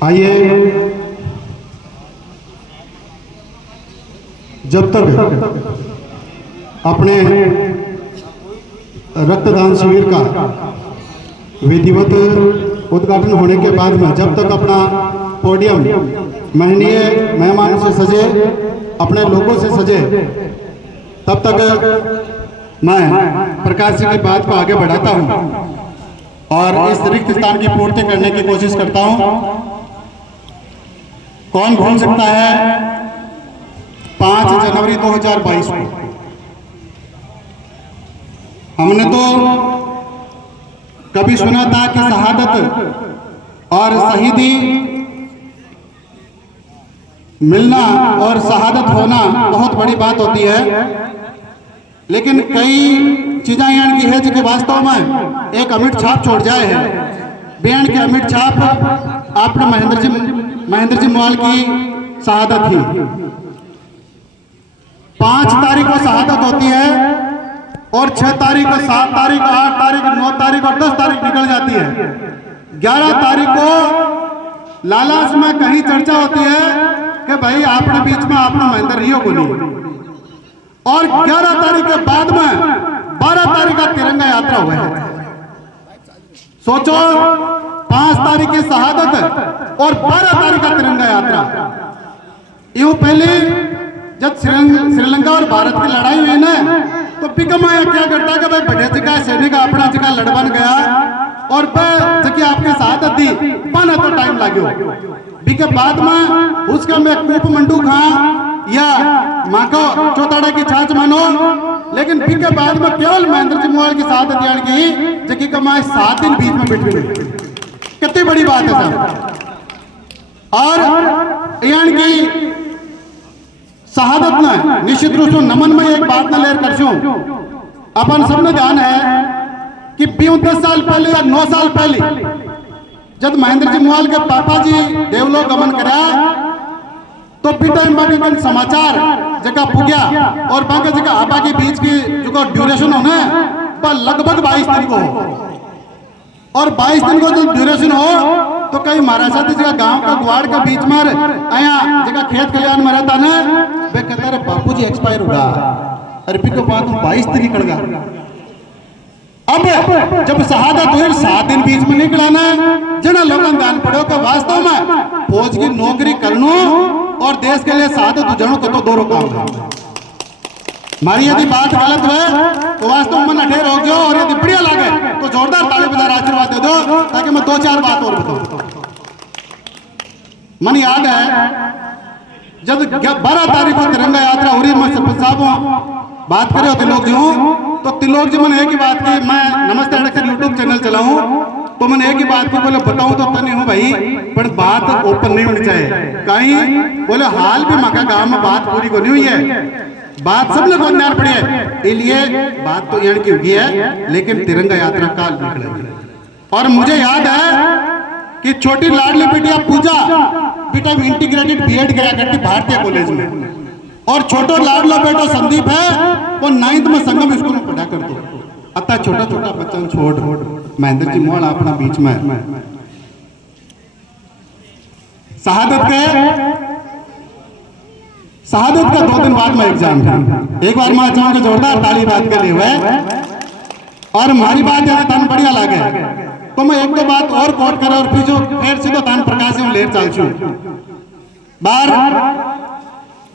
आइए, जब तक अपने रक्तदान शिविर का विधिवत उद्घाटन होने के बाद में जब तक अपना पोडियम महनीय मेहमानों से सजे, अपने लोगों से सजे, तब तक मैं प्रकाश जी की बात को आगे बढ़ाता हूं और इस रिक्त स्थान की पूर्ति करने की कोशिश करता हूं। कौन भूल सकता है 5 जनवरी 2022 को हमने तो कभी सुना था कि शहादत और शहीदी मिलना और शहादत होना बहुत बड़ी बात होती है, लेकिन कई चीजें यान की है जो वास्तव में एक अमिट छाप छोड़ जाए है। बयान के अमिट छाप आपने महेंद्र जी मोवाल की शहादत थी। 5 तारीख को शहादत होती है और 6 तारीख को, 7 तारीख, 8 तारीख, 9 तारीख और 10 तारीख निकल जाती है। 11 तारीख को लालास में कहीं चर्चा होती है कि भाई आपने बीच में आपने महेंद्र रियो को नहीं, और 11 तारीख के बाद में 12 तारीख का तिरंगा यात्रा हुआ है। सोचो, 5 तारीख की शहादत और 12 तारीख का तिरंगा यात्रा। यूं पहले जब श्रीलंका और भारत की लड़ाई हुई ना, तो पिकमाया क्या करता कि भाई बढ़िया जगह सैनिक अपना जगह लड़बन गया और जगह आपके शहादत दी पाना तो टाइम लागो। बीके बाद में उसका मैं कूप मंडू खा या माको चौताड़ा की छाछ मानो, लेकिन बीके बाद में केवल महेंद्र जी मोवाल की शहादत यानी की जगह का मैं 7 दिन बीच में बिठ गई। कितनी बड़ी बात है साहब। और यानी की शहादत में निश्चित रूप से नमन में एक बात न लेर कर छू। अपन सबने ध्यान है कि 10 साल पहले या 9 साल पहले जब महेंद्र जी मोवाल के पापा जी देवलोक गमन करा, तो टाइम बाकी समाचार जगह पुग्या और बाकी जगह आपा के बीच की जो ड्यूरेशन होना वह लगभग 22 दिन को हो, और 22 दिन को जो ड्यूरेशन हो तो कई महाराजा जगह गांव का गुआड़ के बीच में आया जगह खेत खलियान में रहता ना, वे कहता है बापू जी एक्सपायर हुआ, अरे फिर के बाद 22 दिन निकल गया। अब जब शहादत हुई 7 दिन बीच में निकला ना, जना लोगों ध्यान पड़ो कि वास्तव में फौज की नौकरी करनो और देश के लिए शहादत जनो को तो दोनों काम है। हमारी यदि बात गलत है तो वास्तव में अठेर हो गयो, और यदि बढ़िया लगे तो जोरदार ताली बजा आशीर्वाद दे दो ताकि मैं 2-4 बात और बताऊं। मन याद है जब 12 तारीख को तिरंगा यात्रा हो रही, मैं सरपंच साहब बात करे तिलोक जी हूँ, तो तिलोक जी मैंने एक ही बात की, मैं नमस्ते अडक्शन यूट्यूब चैनल चलाऊं तो मैंने एक ही बात की, बोले बताऊं तो नहीं हूं भाई, पर बात ओपन नहीं होनी चाहिए कहीं। बोले हाल भी मका गांव में बात पूरी को नहीं हुई है, बात सब लोग ध्यान पड़ी है, इसलिए बात तो यानी की हुई है, लेकिन तिरंगा यात्रा काल निकले। और मुझे याद है कि छोटी लाडली बिटिया पूजा बेटा इंटीग्रेटेड बीएड करा करती भारतीय कॉलेज में, और छोटो लाडला बेटा संदीप है वो 9th में संगम स्कूल में पढ़ा करते। अतः छोटा छोटा बच्चा छोड़ महेंद्र जी मोवाल अपना बीच में शहादत का 2 दिन बाद में एग्जाम था। एक बार मैं चाहूंगा जोरदार ताली बात के लिए हुए, और हमारी बात है तन बढ़िया लगे तो मैं 1-2 बात और कोट करे और फिर जो फिर सीधो तान प्रकाश में लेर चल छू। बार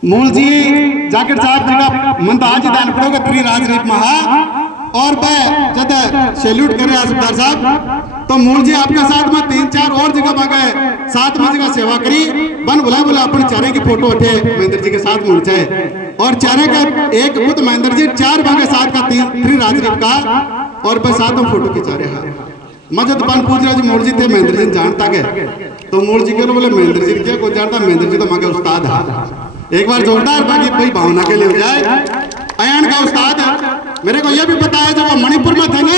मूल जी जाकिर साहब जी का मन तो आज ही दान पड़ोगे 3 राजनीति महा, और जब सैल्यूट करे सरदार साहब तो मूल जी आपके साथ में 3-4 और जगह गए, साथ में जगह सेवा करी, बन बुला अपने चारे की फोटो उठे महेंद्र जी के साथ मिल जाए, और चारे का एक बुद्ध महेंद्र जी 4 भागे साथ का 3 राजनीति का, और बस साथ में फोटो खिंचा रहे हैं। मजद बन पूछ रहे जी मूल जी थे महेंद्र जी जानता गए, तो मूल जी कह बोले महेंद्र जी क्या को जानता, महेंद्र जी तो मांगे उस्ताद है। एक बार जोरदार बाकी कोई भावना के लिए हो जाए। अयान का उस्ताद मेरे को यह भी पता है जब वो मणिपुर में थे ना,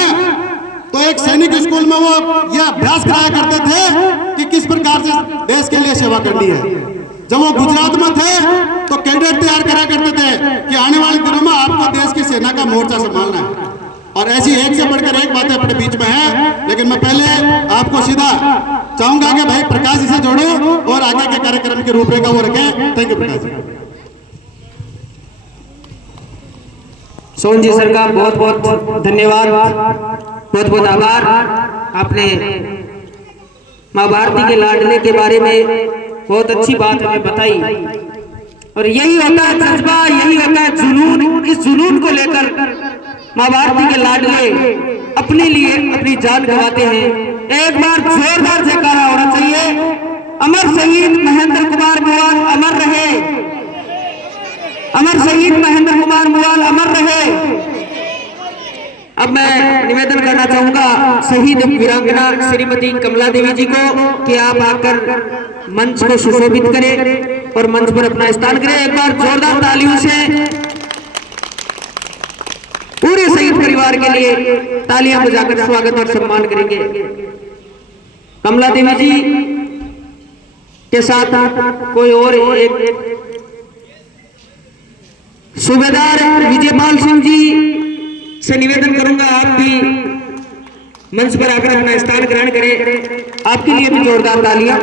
तो एक सैनिक स्कूल में वो यह अभ्यास कराया करते थे कि किस प्रकार से देश के लिए सेवा करनी है। जब वो गुजरात में थे तो कैडेट तैयार करा करते थे कि आने वाले दिनों में आपको देश की सेना का मोर्चा संभालना है, और ऐसी एक से बढ़कर एक बातें अपने बीच में है। लेकिन मैं पहले आपको सीधा चाहूंगा कि भाई प्रकाश जी से जोड़ो और आगे के कार्यक्रम की रूपरेखा वो रखें। Thank you Prakash ji. Sohan ji sir का बहुत बहुत धन्यवाद, बहुत बहुत आभार। आपने माँ भारती के लाडले के बारे में बहुत अच्छी बात हमें बताई, और यही होता है जज्बा, यही होता है जुनून। इस जुनून को लेकर माँ भारती के लाडले अपने लिए अपनी जान गंवाते हैं। एक बार जोरदार जयकारा होना चाहिए। अमर शहीद महेंद्र कुमार मुवाल अमर रहे, अमर शहीद महेंद्र कुमार मुवाल अमर रहे। अब मैं निवेदन करना चाहूंगा शहीद वीरांगना श्रीमती कमला देवी जी को कि आप आकर मंच को सुशोभित करें और मंच पर अपना स्थान करें। एक बार जोरदार तालियों से पूरे शहीद परिवार के लिए तालियां बजाकर स्वागत और सम्मान करेंगे। कमला देवी जी के साथ कोई और एक सूबेदार विजयपाल सिंह जी से निवेदन करूंगा, आप भी मंच पर आकर अपना स्थान ग्रहण करें। आपके लिए भी जोरदार तालियां।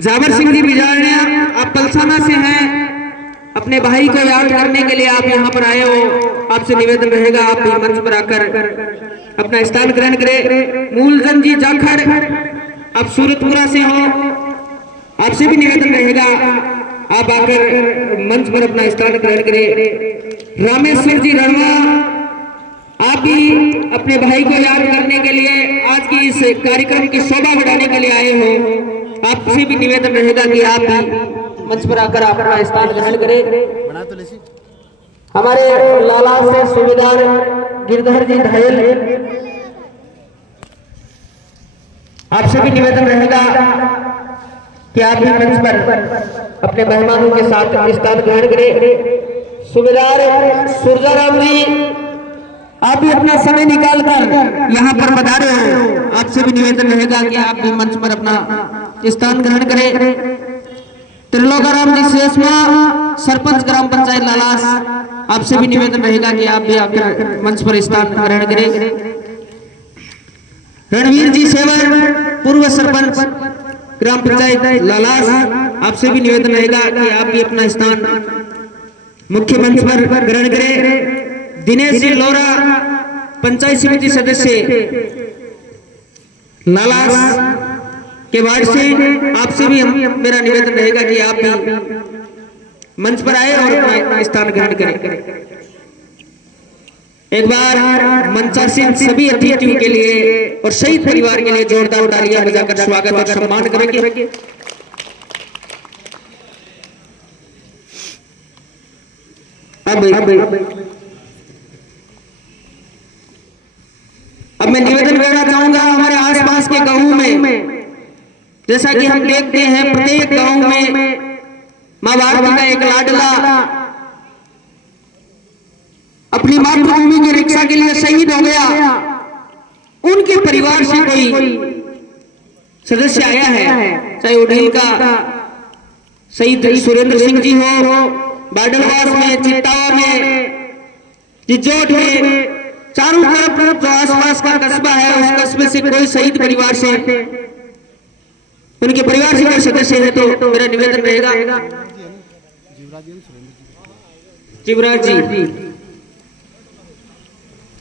जाबर सिंह जी बिजारनिया, आप पलसाना से हैं, अपने भाई को याद करने के लिए आप यहां पर आए हो। आपसे निवेदन रहेगा आप भी मंच पर आकर अपना स्थान ग्रहण करें। मूलचंद जी जाखड़, आप सूरतपुरा से हो, आपसे भी निवेदन रहेगा आप आकर मंच पर अपना स्थान ग्रहण करें। रामेश्वर जी रणवा, आप भी अपने भाई को याद करने के लिए आज की इस कार्यक्रम की शोभा बढ़ाने के लिए आए हो। आपसे भी निवेदन रहेगा कि आप भी मंच पर आकर अपना स्थान ग्रहण करें। हमारे लाला से सूबेदार गिरधर जी धायल, आपसे भी निवेदन रहेगा कि आप भी मंच पर अपने मेहमानों के साथ स्थान ग्रहण करें। सूबेदार सुरजाराम जी, आप भी अपना समय निकालकर यहाँ पर पधारे हो। आपसे भी निवेदन रहेगा कि आप भी मंच पर अपना स्थान ग्रहण करें। त्रिलोकाराम जी शेषमा, सरपंच ग्राम पंचायत लालास, आपसे भी निवेदन रहेगा कि आप भी आकर मंच पर स्थान ग्रहण करें। रणवीर जी सेवर, पूर्व सरपंच ग्राम पंचायत लालास, आपसे भी निवेदन रहेगा कि आप भी अपना स्थान मुख्य मंच पर ग्रहण करें। दिनेश जी लोरा, पंचायत समिति सदस्य लालास के वार्ड से, आपसे भी मेरा निवेदन रहेगा कि आप भी मंच पर आए और अपना स्थान ग्रहण करें। एक बार मंचासीन सभी अतिथियों के लिए और शहीद परिवार के लिए जोरदार तालियां बजाकर स्वागत और सम्मान करेंगे। अब मैं निवेदन करना चाहूंगा हमारे आसपास के गांवों में, जैसा कि हम देखते हैं प्रत्येक गांव में मां भारती का एक लाडला अपनी मातृभूमि की रक्षा के लिए शहीद हो गया। उनके परिवार से कोई सदस्य आया है, चाहे उड़ील का शहीद सुरेंद्र सिंह जी हो, बाडलवास में, चित्तावा में, जिजोट में, चारों तरफ जो आसपास का कस्बा है उस कस्बे से कोई शहीद परिवार से, उनके परिवार से कोई सदस्य है तो मेरा निवेदन रहेगा जीवराज जी,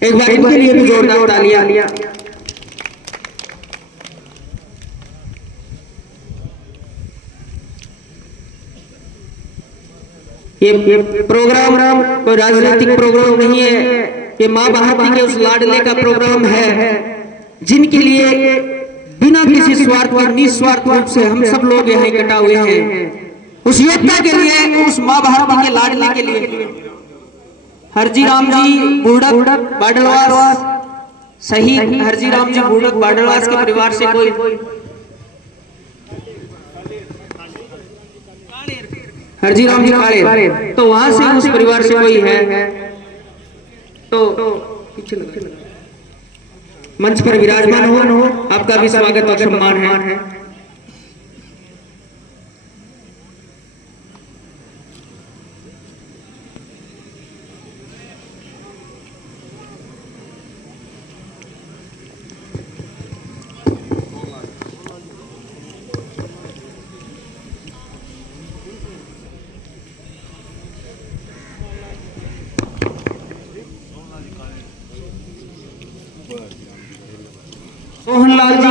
एक बार इनके लिए भी जोरदार तालियां। ये प्रोग्राम कोई राजनीतिक प्रोग्राम नहीं है, ये मां भारती के उस लाडले का प्रोग्राम है जिनके लिए बिना किसी स्वार्थ के निस्वार्थ रूप से हम सब लोग यहाँ इकट्ठा हुए हैं। उस योद्धा के लिए, उस मां भारती के लाडले के लिए। हरजी राम जी बूढ़क बाडलवास, शहीद हरजी राम जी बूढ़क बाडलवास के परिवार से कोई, हरजी राम जी काले, तो वहां से उस परिवार से कोई है तो मंच पर विराजमान हो, आपका भी स्वागत और सम्मान है।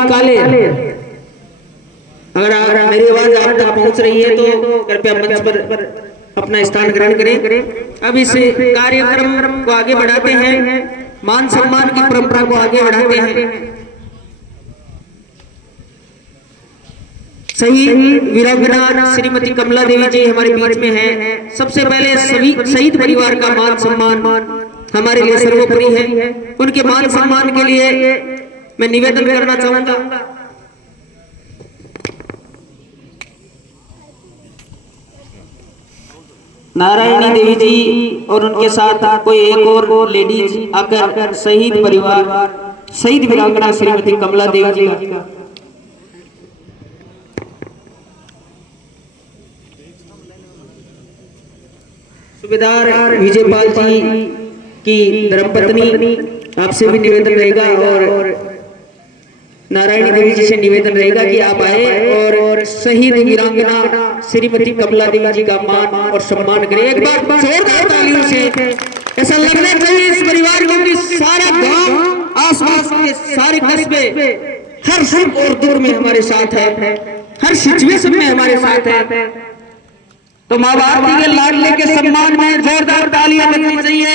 काले, अगर मेरी आवाज आप तक पहुंच रही है तो कृपया मंच पर अपना स्थान ग्रहण करें। अब इस कार्यक्रम को आगे बढ़ाते हैं, मान सम्मान की परंपरा को आगे बढ़ाते हैं। सही वीरांगना श्रीमती कमला देवी जी हमारे बीच में है। सबसे पहले सभी शहीद परिवार का मान सम्मान हमारे लिए सर्वोपरि है। उनके मान सम्मान के लिए मैं निवेदन करना चाहूंगा, नारायणी देवी जी और उनके साथ कोई एक और लेडीज आकर शहीद परिवार, शहीद वीरांगना श्रीमती कमला देवी जी का सूबेदार विजयपाल जी की धर्मपत्नी आपसे भी निवेदन रहेगा और नारायणी देवी जी से निवेदन रहेगा कि आप आए और शहीद वीरांगना श्रीमती कमला देवी जी का मान और सम्मान करें। एक बार जोरदार तालियों से ऐसा लगना चाहिए इस परिवार को कि सारा गांव, आसपास के सारे कस्बे हर सुख और दुख में हमारे साथ है, हर सिचुएशन में हमारे साथ है। तो माँ भारती के लाडले के सम्मान में जोरदार तालियां लगनी चाहिए।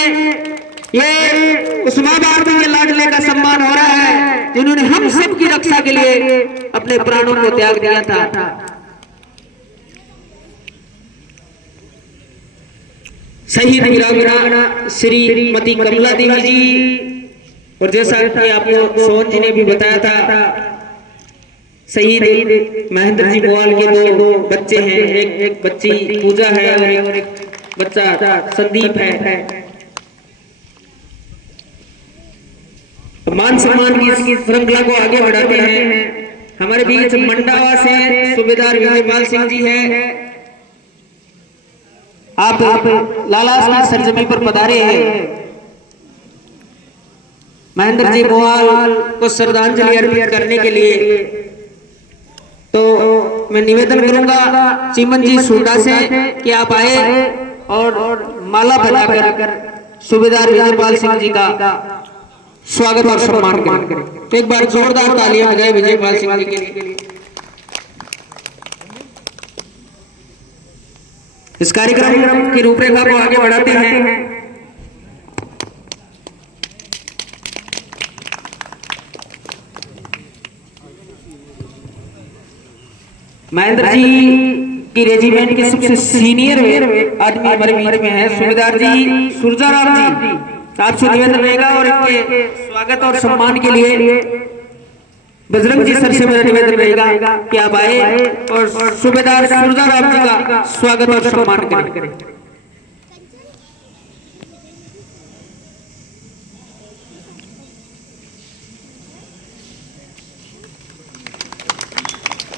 ये उस माँ भारती के लाडले का सम्मान हो रहा है जिन्होंने हम सब की रक्षा के लिए अपने प्राणों को त्याग दिया था। शहीद वीरांगना श्रीमती कमला देवी जी, और जैसा कि आपको सोहन जी ने भी बताया था, शहीद महेंद्र जी बोवाल के दो बच्चे हैं, एक बच्ची पूजा है और एक बच्चा संदीप है। मान सम्मान की श्रृंखला को आगे बढ़ाते हैं। हमारे बीच मंडावा से सूबेदार विजयपाल सिंह जी हैं। आप लालास की सरजमी पर पधारे हैं। महेंद्र जी बोवाल को श्रद्धांजलि अर्पित करने के लिए तो मैं निवेदन करूंगा चिमन जी सूडा से कि आप आए और माला बनाकर सूबेदार विजयपाल सिंह जी का स्वागत और सम्मान करें। तो एक बार जोरदार तालियां बजाएं विजयपाल सिंह जी के लिए। इस कार्यक्रम की रूपरेखा को आगे बढ़ाते हैं। महेंद्र जी की रेजिमेंट के सबसे सीनियर आदमी हमारे बीच में है सूबेदार जी सुरजाराम जी, आपसे निवेदन रहेगा और इनके स्वागत और सम्मान के लिए बजरंग जी सर से मेरा निवेदन रहेगा कि आप आए और सूबेदार सुरजाराम जी का स्वागत और सम्मान करें।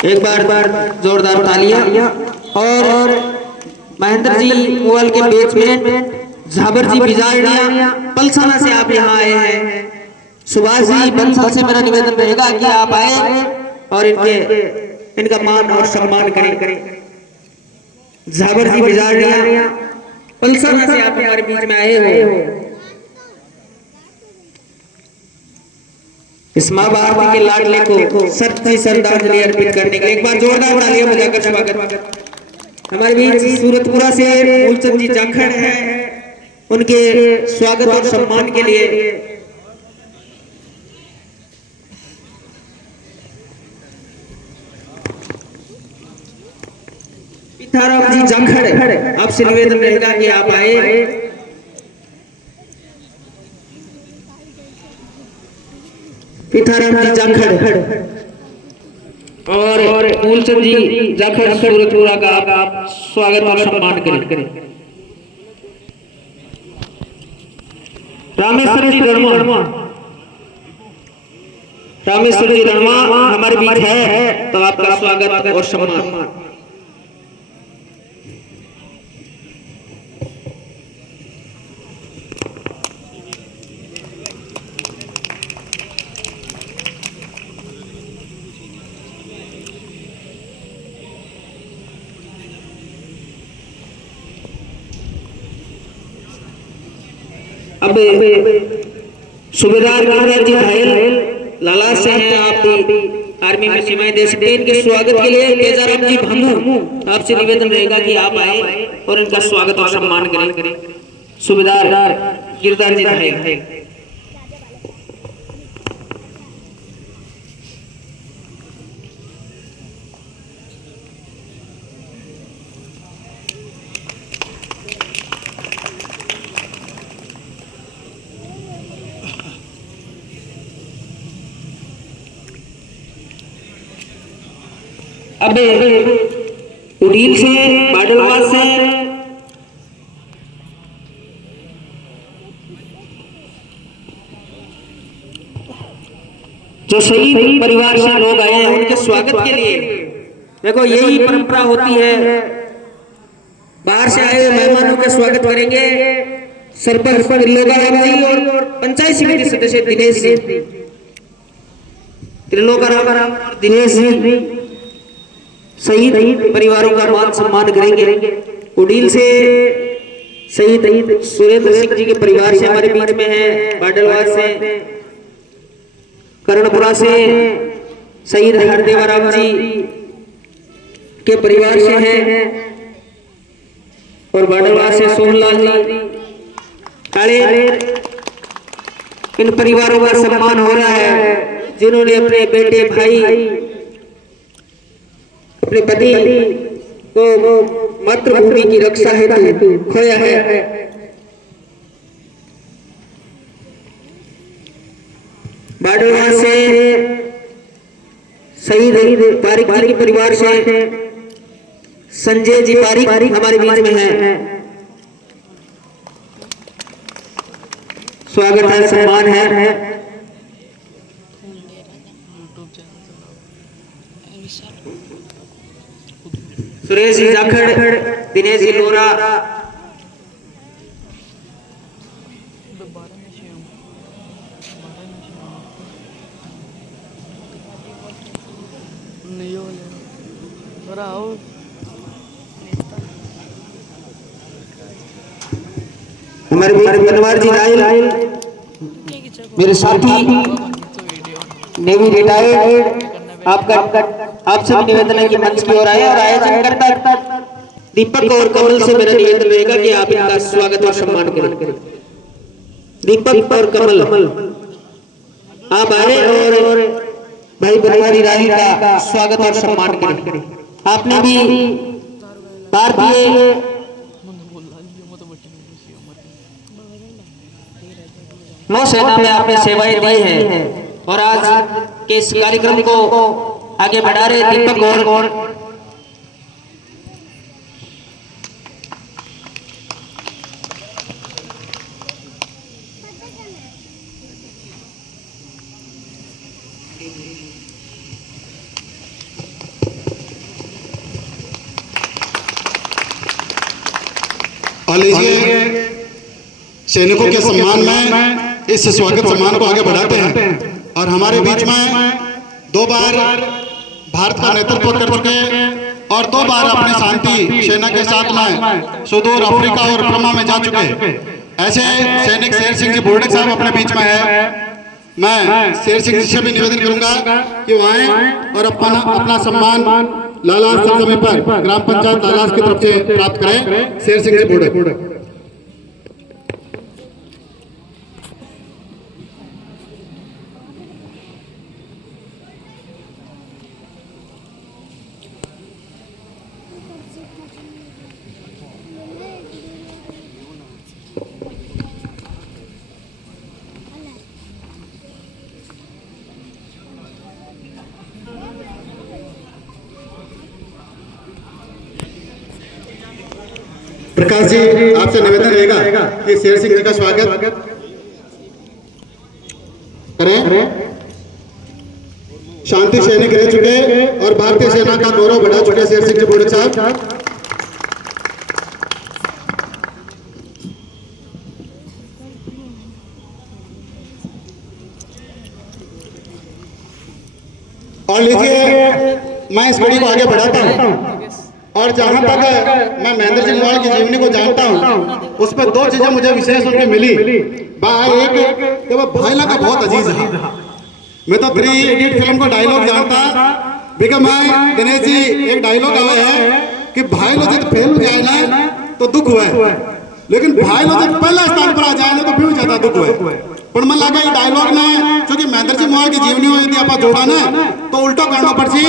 एक बार जोरदार तालियां। और महेंद्र जी बोवाल के बेचमेंट झाबर जी बिजारनिया पलसाना से आप यहाँ आए हैं। सुभाष जी बंसल से मेरा निवेदन रहेगा कि आप आए और इनका मान और सम्मान करें। झाबर जी बिजारनिया पलसाना से आप हमारे बीच में आए हो। इस माँ भारती के लाडले को सच्ची श्रद्धांजलि अर्पित करने के लिए एक बार जोरदार तालियां बजाकर स्वागत। हमारे बीच सूरतपुरा से मूलचंद जी जाखड़ हैं, उनके स्वागत और सम्मान के लिए पिथाराम जी जाखड़ आपसे निवेदन रहेगा कि आप आए। पिथाराम जी जाखड़ और मूलचंद जी जाखड़ सूरतपुरा का आप स्वागत और सम्मान करें। रामेश्वर जी रणमा, रामेश्वर जी रणमा हमारे बीच है तो आपका स्वागत और सम्मान। अब सूबेदार गिरधर जी घायल लाला से हैं, आप भी आर्मी में सेवाएं दे सकते हैं। इनके स्वागत के लिए तेजाराम जी भामू आपसे निवेदन रहेगा कि आप आए और इनका स्वागत और सम्मान करें। सूबेदार गिरदार जी भाई। अब उड़ील से बाडलवास से जो शहीद परिवार से लोग आए हैं उनके स्वागत के लिए देखो यही परंपरा होती है। बाहर से आए हुए मेहमानों का स्वागत करेंगे सरपंच त्रिलोकाराम जी और पंचायत समिति सदस्य दिनेश जी। त्रिलोकाराम दिनेश जी शहीद परिवारों का मान सम्मान करेंगे। उड़ील से शहीद सुरेंद्र सिंह जी के परिवार से हमारे बीच में है। बाडलवास से कर्णपुरा से शहीद हरदेवाराम जी के परिवार से हैं और बाडलवास से सोहनलाल जी काले। इन परिवारों का सम्मान हो रहा है जिन्होंने अपने बेटे भाई अपने पति को मातृभूमि की रक्षा हेतु खोया है। बाडलवास से शहीद पारिक जी के परिवार से संजय जी पारिक हमारे बीच में है। स्वागत है सम्मान है। सुरेश जी जाखड़ दिनेश जी लोरा हमारे बनवार जी लाइल मेरे साथी नेवी रिटायर्ड आप सभी निवेदन है कि मंच की ओर आए और आयोजन करता दीपक और कमल से मेरा निवेदन रहेगा कि आप इनका स्वागत और सम्मान करें। दीपक और कमल आप आए और भाई बनवारी राही का स्वागत और सम्मान करें। आपने भी भारतीय नौसेना में आपने सेवाएं दी है और आज के इस कार्यक्रम को आगे बढ़ा रहे दीपक और लीजिए सैनिकों के सम्मान में इस स्वागत सम्मान को आगे बढ़ाते हैं और हमारे बीच में 2 बार भारत का नेतृत्व कर चुके और 2 बार अपनी शांति सेना के साथ में सुदूर अफ्रीका और बर्मा में जा चुके ऐसे सैनिक शेर सिंह जी बोर्डक साहब अपने बीच में है। मैं शेर सिंह जी से भी निवेदन करूंगा कि वो आए और अपना सम्मान लालास समय पर ग्राम पंचायत लालास की तरफ से प्राप्त करें। शेर सिंह जी बोर्डक। प्रकाश जी आपसे निवेदन रहेगा कि शेर सिंह जी का स्वागत करें। शांति सैनिक रह चुके और भारतीय सेना का गौरव बढ़ा चुके शेर सिंह जी बोर्डक साहब। और लीजिए मैं इस कड़ी को आगे बढ़ाता हूं और जहां तक मैं महेंद्र सिंह गोयल की जीवनी को जानता हूं उस पर 2 चीजें मुझे विशेष रूप में मिली। एक कि वो भाईला का बहुत अजीज है मैं तो 3 इडियट फिल्म को डायलॉग जानता बिकॉज मैं दिनेश जी एक डायलॉग आया है कि भाई लोग जब फेल हो जाए ना तो दुख हुआ है, लेकिन भाई लोग जब पहला स्थान पर आ जाए ना तो फिर ज्यादा दुख हुआ है। पर मन लगा ये डायलॉग ने क्योंकि महेंद्र जी मोहल की जीवनी हो यदि आप जोड़ा ना तो उल्टा करना पड़सी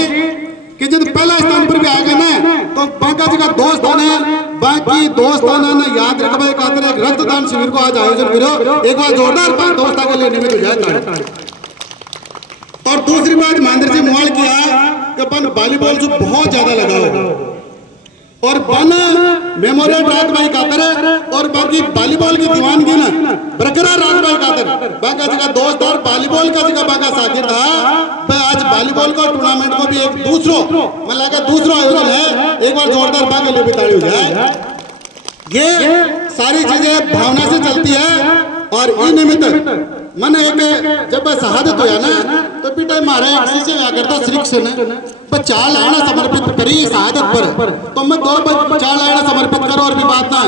कि जब पहला स्थान पर भी आ गए ना तो बांका जी का दोस्त है बाकी दोस्ताना ने याद रखबे खातिर एक रक्तदान शिविर को आज आयोजन करो। एक बार जोरदार दोस्ता के लिए निमित्त हो जाए। और दूसरी बात महेंद्र जी मोहल किया कि अपन वॉलीबॉल से बहुत ज्यादा लगाओ और बन मेमोरियल रात भाई खातर और बाकी वॉलीबॉल की दीवानगी ना बरकरार रात भाई खातर बाका जगह दोस्त और वॉलीबॉल का जगह बाका साथी था। आज वॉलीबॉल का टूर्नामेंट को भी एक दूसरा मतलब लगा दूसरा आयोजन है, एक बार जोरदार बाके लिए बिताड़ी हो जाए। ये सारी चीजें भावना से चलती है और इन निमित्त मन एक जब शहादत होया ना तो बेटा मारे से करता श्रीकृष्ण पर चाल लाना समर्पित करी शहादत पर तो मैं 2 चाल लाना समर्पित करो और भी बात ना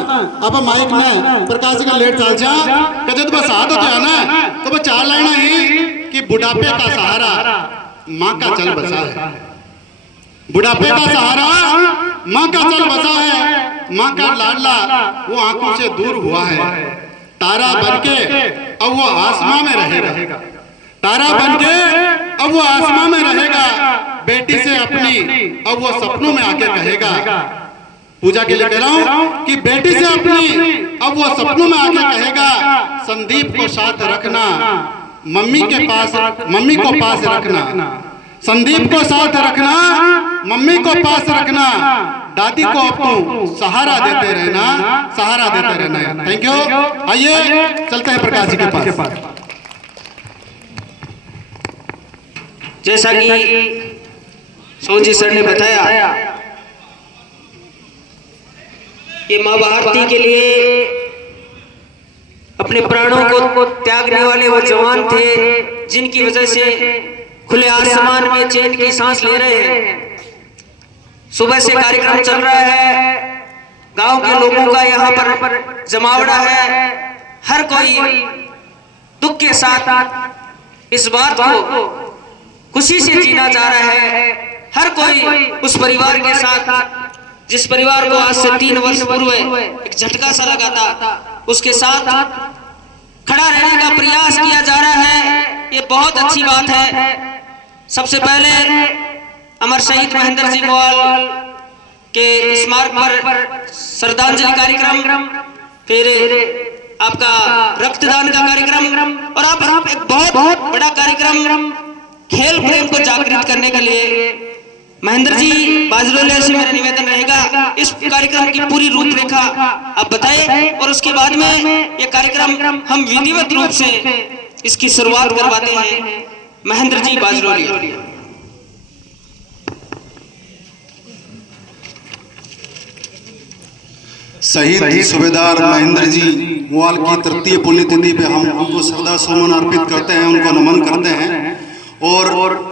अब माइक में प्रकाश का लेट चाल जा कहे तो शहादत होया ना तो मैं चाल लाना ही कि बुढ़ापे का सहारा माँ का चल बसा है, बुढ़ापे का सहारा माँ का चल बसा है, माँ का लाडला वो आंखों से दूर हुआ है, तारा बनके अब वो आसमां में रहेगा, तारा बनके अब वो आसमां में रहेगा, बेटी से अपनी अब वो सपनों में आके कहेगा। पूजा के लिए कह रहा हूं कि बेटी से अपनी अब वो सपनों में आके कहेगा, संदीप को साथ रखना, मम्मी के पास, मम्मी को पास रखना, संदीप को साथ रखना, मम्मी को पास रखना, दादी को अब तू सहारा देते रहना, सहारा देते रहना। Thank you. आइए चलते हैं प्रकाश जी के पास। जैसा कि सोजी सर ने बताया कि मां भारती के लिए अपने प्राणों को त्यागने वाले वो जवान थे जिनकी वजह से खुले आसमान में चैन की सांस ले रहे हैं। सुबह से कार्यक्रम चल रहा है, गांव के लोगों का यहाँ पर जमावड़ा है, हर कोई दुख के साथ इस बात को खुशी से जीना चाह रहा है। हर कोई उस परिवार के साथ जिस परिवार को आज से 3 वर्ष पूर्व एक झटका सा लगा था उसके साथ खड़ा रहने का प्रयास किया जा रहा है। ये बहुत अच्छी बात है। सबसे पहले अमर शहीद महेंद्र जी मोहल के स्मारक पर श्रद्धांजलि कार्यक्रम, फिर आपका रक्तदान का कार्यक्रम और आप एक बहुत बड़ा कार्यक्रम खेल प्रेम को जागृत करने के लिए महेंद्र जी बाजरोलिया से मेरा निवेदन रहेगा इस कार्यक्रम की पूरी रूपरेखा आप बताएं और उसके बाद में ये कार्यक्रम हम विधिवत रूप से इसकी शुरुआत करवाते हैं। महेंद्र जी बाजरोलिया। शहीद सूबेदार महेंद्र जी मोहल की तृतीय पुण्यतिथि पे हम उनको श्रद्धा सुमन अर्पित करते हैं, उनको नमन करते हैं। और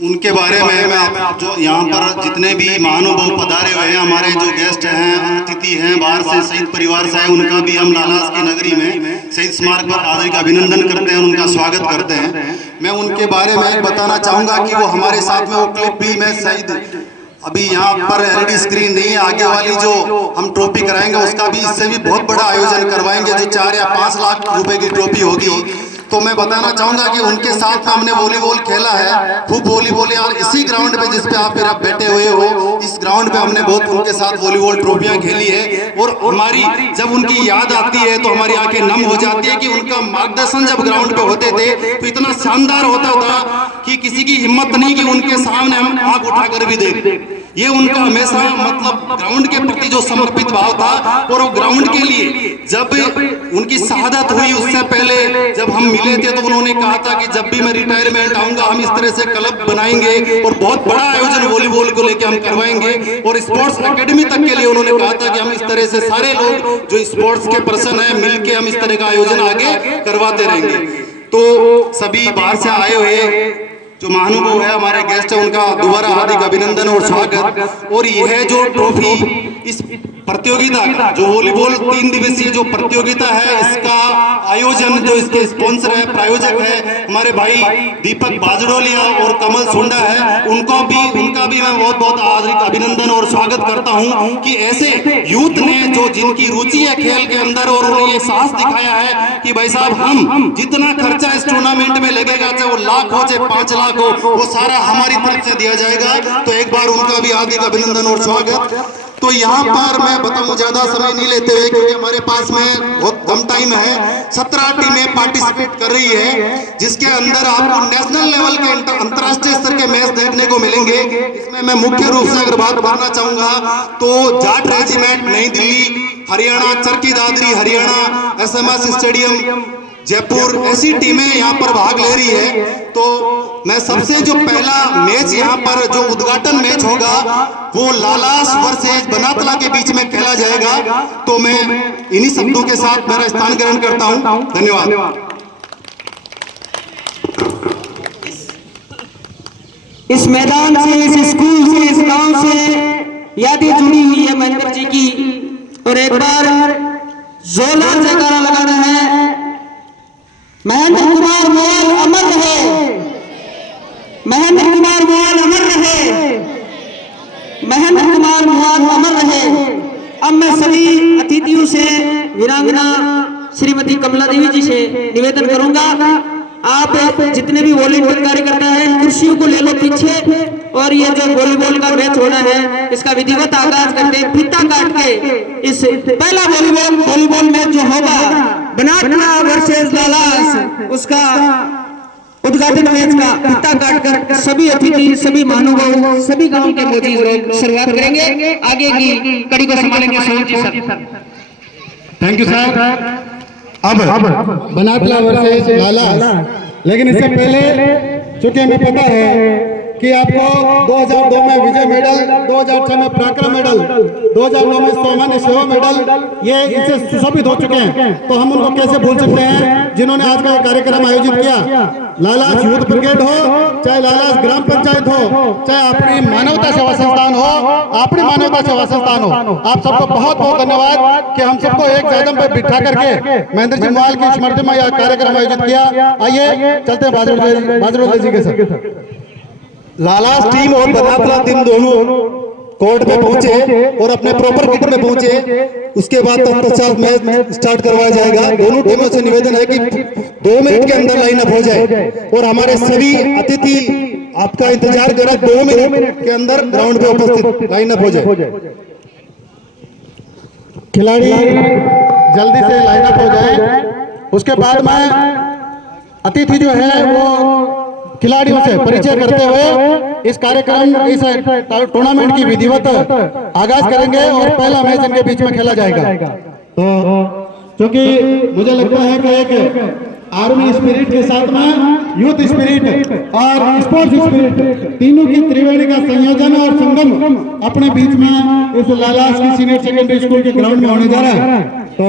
उनके बारे में मैं आप जो यहाँ पर जितने भी महानुभाव पधारे हुए हैं, हमारे जो गेस्ट हैं, अतिथि हैं बाहर से, शहीद परिवार से हैं, उनका भी हम लालास की नगरी में शहीद स्मारक पर हाजिर का अभिनंदन करते हैं, उनका स्वागत करते हैं। मैं उनके बारे में बताना चाहूँगा कि वो हमारे साथ में वो क्लिप भी मैं शहीद अभी यहाँ पर एलईडी स्क्रीन नहीं है, आगे वाली जो हम ट्रॉफी कराएंगे उसका भी इससे भी बहुत बड़ा आयोजन करवाएंगे जो 4 या 5 लाख रुपए की ट्रॉफी होगी। तो मैं बताना चाहूंगा कि उनके साथ हमने वॉलीबॉल खेला है, खूब वॉलीबॉल यार इसी ग्राउंड पे जिस पे आप फिर आप बैठे हुए हो, इस ग्राउंड पे हमने बहुत उनके साथ वॉलीबॉल ट्रॉफियां खेली है। और हमारी जब उनकी याद आती है तो हमारी आंखें नम हो जाती है कि उनका मार्गदर्शन जब ग्राउंड पे होते थे तो इतना शानदार होता था कि किसी की हिम्मत नहीं कि उनके सामने हम आंख उठाकर भी देख। ये उनका हमेशा मतलब ग्राउंड के प्रति जो समर्पित भाव था और वो ग्राउंड के लिए जब उनकी शहादत हुई उससे पहले जब हम मिले थे तो उन्होंने कहा था कि जब भी मैं रिटायरमेंट आऊंगा हम इस तरह से क्लब बनाएंगे और बहुत बड़ा आयोजन वॉलीबॉल को लेकर हम करवाएंगे। और स्पोर्ट्स एकेडमी तक के लिए उन्होंने कहा था कि हम इस तरह से सारे लोग जो स्पोर्ट्स के पर्सन है मिलके हम इस तरह का आयोजन आगे करवाते रहेंगे। तो सभी बाहर से आए हुए जो महानुभाव है, हमारे गेस्ट है, उनका दोबारा हार्दिक अभिनंदन और स्वागत। और यह जो ट्रॉफी इस प्रतियोगिता जो वॉलीबॉल 3 दिवसीय जो प्रतियोगिता है, इसका आयोजन जो इसके स्पॉन्सर है, प्रायोजक है हमारे भाई दीपक बाजड़ोलिया और कमल सुंडा है, उनका भी मैं बहुत बहुत हार्दिक अभिनंदन और स्वागत करता हूं कि ऐसे यूथ ने जो जिनकी रुचि है खेल के अंदर और उन्होंने ये साहस दिखाया है कि भाई साहब हम जितना खर्चा इस टूर्नामेंट में लगेगा, चाहे वो लाख हो चाहे 5 लाख हो, वो सारा हमारी तरफ से दिया जाएगा। तो एक बार उनका भी हार्दिक अभिनंदन और स्वागत। तो यहाँ पर मैं बताऊं, ज्यादा समय नहीं लेते हुए क्योंकि हमारे पास में बहुत कम टाइम है, 17 टीमें पार्टिसिपेट कर रही है, जिसके अंदर आपको नेशनल लेवल के अंतर्राष्ट्रीय स्तर के मैच देखने को मिलेंगे। इसमें मैं मुख्य रूप से अगर बात करना चाहूंगा तो जाट रेजिमेंट नई दिल्ली, हरियाणा चरखी दादरी हरियाणा, SMS स्टेडियम जयपुर, ऐसी टीमें यहाँ पर भाग ले रही है। तो मैं सबसे जो पहला मैच यहाँ पर जो उद्घाटन मैच होगा वो लालास वर्सेस बनातला के बीच में खेला जाएगा। तो मैं इन्हीं शब्दों के साथ मेरा स्थान ग्रहण करता हूँ। धन्यवाद। इस मैदान से, इस स्कूल से, इस गांव से यादें जुड़ी हुई है महेंद्र जी की, और एक बार जोरदार जयकारा लगाना है। महेंद्र कुमार मोहन अमर रहे, महेंद्र कुमार मोहन अमर रहे, महेंद्र कुमार मोहन अमर रहे। अब मैं सभी अतिथियों से, वीरांगना श्रीमती कमला देवी जी से निवेदन करूंगा, आप जितने भी वॉलीबॉल कार्यकर्ता हैं कुर्सियों को ले लो पीछे, और ये जो वॉलीबॉल का मैच होना है इसका विधिवत आगाज करते हैं। फीता काट के इस पहला वॉलीबॉल मैच जो होगा बनातला वर्सेस लालास, उसका उद्घाटन मैच का फीता काटकर सभी अतिथि, सभी महानुभाव, सभी गांव के मौजूद लोग शुरुआत करेंगे। आगे की कड़ी को संभालेंगे Sohan ji sir. Thank you sir. अब बनातला वर्सेस लालास, लेकिन इससे पहले चूंकि हमें पता है कि आपको 2002 में विजय मेडल, 2006 में पराक्रम मेडल, 2009 में सामान्य सेवा मेडल, ये इनसे सुशोभित हो चुके हैं, तो हम उनको कैसे भूल सकते हैं जिन्होंने आज का कार्यक्रम आयोजित किया। लालास यूथ ब्रिगेड हो, चाहे लालास ग्राम पंचायत हो, चाहे अपनी मानवता सेवा संस्थान हो, अपनी मानवता सेवा संस्थान हो, आप सबको बहुत बहुत धन्यवाद कि हम सबको एक कदम पर बिठा करके महेंद्र जी मोहाल की स्मृति में यह कार्यक्रम आयोजित किया। आइए चलते हैं बाजरोल जी के साथ। लालास टीम और बनातला टीम दोनों कोर्ट में पहुंचे और अपने प्रॉपर किट में पहुंचे। उसके बाद तत्पश्चात मैच स्टार्ट करवाया जाएगा। दोनों टीमों से निवेदन है कि 2 मिनट के अंदर लाइन अप हो जाए और हमारे सभी अतिथि आपका इंतजार कर रहे हैं। 2 मिनट के अंदर ग्राउंड पे उपस्थित लाइन अप हो जाए। खिलाड़ी जल्दी से लाइन अप हो जाए। उसके बाद में अतिथि जो है वो खिलाड़ियों से परिचय करते हुए इस कार्यक्रम, इस टूर्नामेंट की विधिवत आगाज करेंगे और पहला मैच इनके बीच में खेला जाएगा। तो क्योंकि मुझे लगता है कि एक आर्मी स्पिरिट के साथ में यूथ स्पिरिट और स्पोर्ट्स स्पिरिट, तीनों की त्रिवेणी का संयोजन और संगम अपने बीच में इस लालास की सीनियर सेकेंडरी स्कूल के ग्राउंड में होने जा रहा है। तो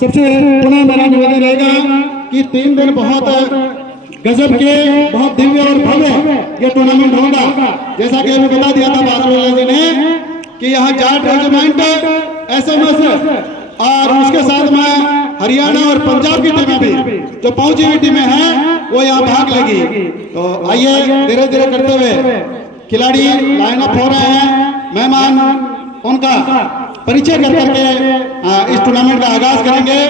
सबसे पुनः मेरा निवेदन रहेगा कि 3 दिन बहुत गजब के, बहुत दिव्य और भव्य ये टूर्नामेंट होगा। जैसा कि अभी बता दिया था बाजरोला जी ने कि यहाँ जाट रेजिमेंट, SMS और उसके साथ में हरियाणा और पंजाब की टीमें भी जो पहुंची हुई टीमें हैं वो यहाँ भाग लेगी। तो आइए धीरे धीरे करते हुए खिलाड़ी लाइन अप हो रहे हैं। मेहमान उनका परिचय कर करके इस टूर्नामेंट का आगाज करेंगे।